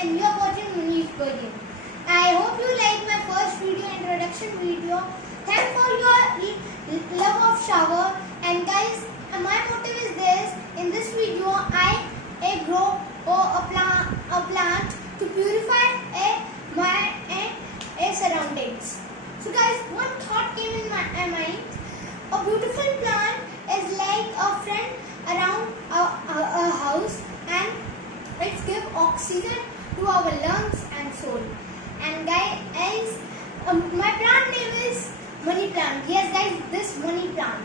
and you are watching Muni's Version. I hope you like my first video, introduction video. Thanks for your love of shower. And guys, my motive is this. In this video, I grow a plant to purify my surroundings. So guys, one thought came in my mind. A beautiful plant is like a friend around a house, and it gives oxygen to our lungs and soul. And guys, my plant name is money plant. Yes guys, this money plant.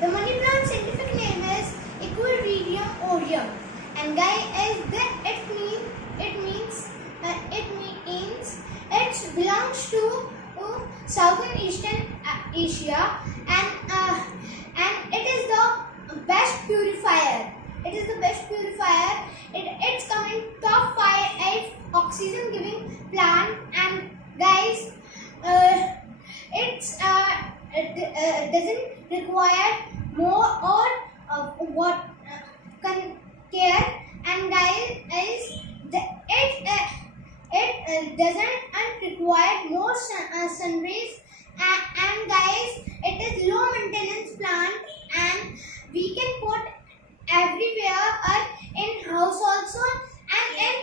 The money plant scientific name is Equilibrium aureum. And guys, it belongs to Southern Eastern Asia, and it is the best purifier. It is the best purifier. It's coming top 5 oxygen giving plant. And guys, it doesn't require more or care. And guys, it doesn't require more sun rays. And guys, it is low maintenance plant, and we can put everywhere, in house also and in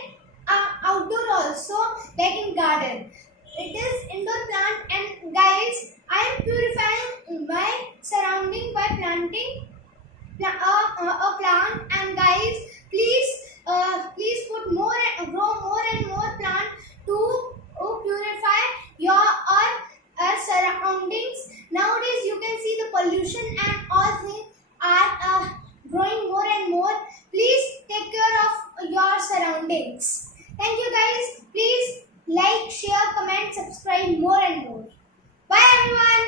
outdoor also, like in garden. It is indoor plant. And guys, I am purifying my surrounding by planting a plant. And guys, please grow more and more plant to purify your surroundings. Nowadays you can see the pollution and all things are growing more and more. Please take care of your surroundings. Thank you guys. Please like, share, comment, subscribe more and more. Bye everyone.